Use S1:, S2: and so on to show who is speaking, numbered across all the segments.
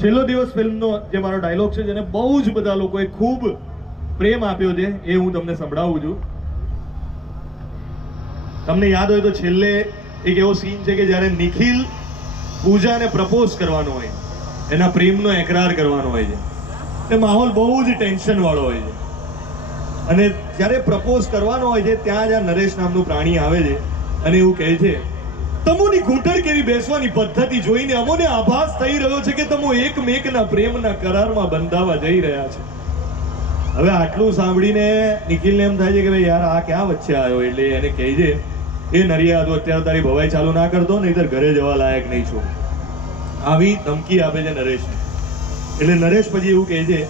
S1: છેલ્લો દિવસ ફિલ્મનો જે મારો ડાયલોગ છે, જેને બહુ જ બધા લોકોએ ખૂબ પ્રેમ આપ્યો છે, એ હું તમને સંભળાવું છું. તમને યાદ હોય તો છેલ્લે એક એવો સીન છે કે જ્યારે નિખિલ પૂજાને પ્રપોઝ કરવાનો હોય, એના પ્રેમનો એકરાર કરવાનો હોય છે. તે માહોલ બહુ જ ટેન્શન વાળો હોય છે. અને જ્યારે પ્રપોઝ કરવાનો હોય છે, ત્યાં જ આ નરેશ નામનું પ્રાણી આવે છે અને એવું કહે છે તમોની ઘૂંટણ કેવી બેસવાની પદ્ધતિ જોઈને અમોને આભાસ થઈ રહ્યો છે કે તમો એકમેકના પ્રેમના કરારમાં બંધાવા જઈ રહ્યા છે. હવે આટલું સાંભળીને નિખિલને એમ થાય છે કે ભાઈ યાર આ ક્યાં વચ્ચે આવ્યો? એટલે એને કહેજે એ નરિયા તો અત્યારે તારી ભવાઈ ચાલુ ના કરતો, નહીતર ઘરે જવા લાયક નહીં છું. આવી ધમકી આપે છે નરેશ એટલે નરેશ પછી એવું કહે છે,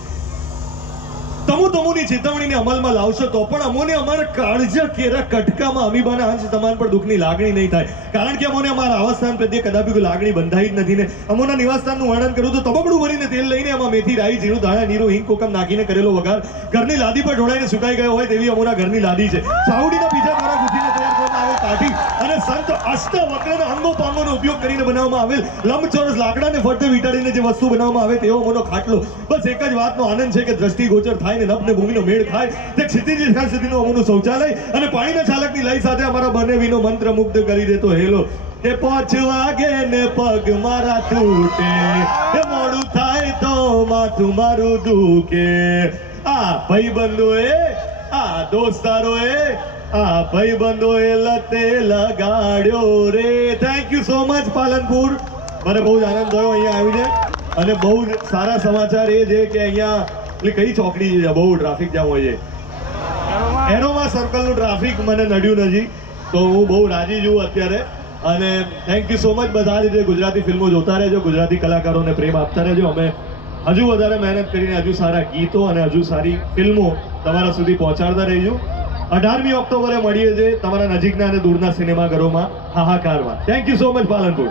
S1: તમો તમોની ચેતવણીને અમલમાં લાવશો તો પણ અમોને અમારા કાળજા કેરા કટકામાં અમીબાના અંશ તમારા પર દુઃખની લાગણી નહીં થાય. કારણ કે અમોને અમારા આવાસ્થાન પ્રત્યે કદાપી કોઈ લાગણી બંધાઈ જ નથી ને. અમોના નિવાસસ્થાનનું વર્ણન કરું તો તબકડું ભરીને તેલ લઈને એમાં મેથી, રાઈ જીરું ધાણા, નીરું, હિંગ, કોકમ નાખીને કરેલો વઘાર. ઘરની લાદી પર ઢોળાઈને સુકાઈ ગયો હોય તેવી અમોના ઘરની લાદી છે. સાવડીના બીજા મારા ગુથીને તૈયાર કરવામાં આવેલ કાઠી અને સંત અષ્ટવક્રના અંગો પાંગોનો ઉપયોગ કરીને બનાવવામાં આવેલ લંબચોરસ લાકડાને ફરતે વીંટાળીને જે વસ્તુ બનાવવામાં આવે તેવો મોનો ખાટલો. બસ એક જ વાતનો આનંદ છે કે દ્રષ્ટિગોચર થાય ને નભને ભૂમિનો મેળ થાય તે ક્ષિતિજ રેખા સુધીનું અમોનું શૌચાલય અને પાણીના ચાલકની લય સાથે અમારા બનેવીનો મંત્ર મુગ્ધ કરી દેતો હેલો. તે પાંચ વાગે ને પગ મારા તૂટે. એ મોડું થાય તો માથું મારું દુખે. આ ભાઈબંધોએ, આ દોસ્તારોએ આ ભાઈબંધોએ લતે લગાડ્યો રે. Thank you so much Palanpur. મને બહુ જ આનંદ થયો અહીંયા આવીને. અને બહુ જ સારા સમાચાર એ છે કે અહીંયા, એટલે કઈ ચોકડી છે? બહુ ટ્રાફિક જામ હોય છે. એરોમાં સર્કલનું ટ્રાફિક મને નડ્યું નથી. તો હું બહુ રાજી છું અત્યારે. અને થેન્ક યુ સો મચ બધા રીતે ગુજરાતી ફિલ્મો જોતા રહેજો, ગુજરાતી કલાકારોને પ્રેમ આપતા રહેજો. અમે હજુ વધારે મહેનત કરીને હજુ સારા ગીતો અને હજુ સારી ફિલ્મો તમારા સુધી પહોંચાડતા રહીશું. અઢારમી ઓક્ટોબરે મળીએ છીએ તમારા નજીકના અને દૂરના સિનેમાઘરોમાં હાહાકારમાં. Thank you so much Palanpur.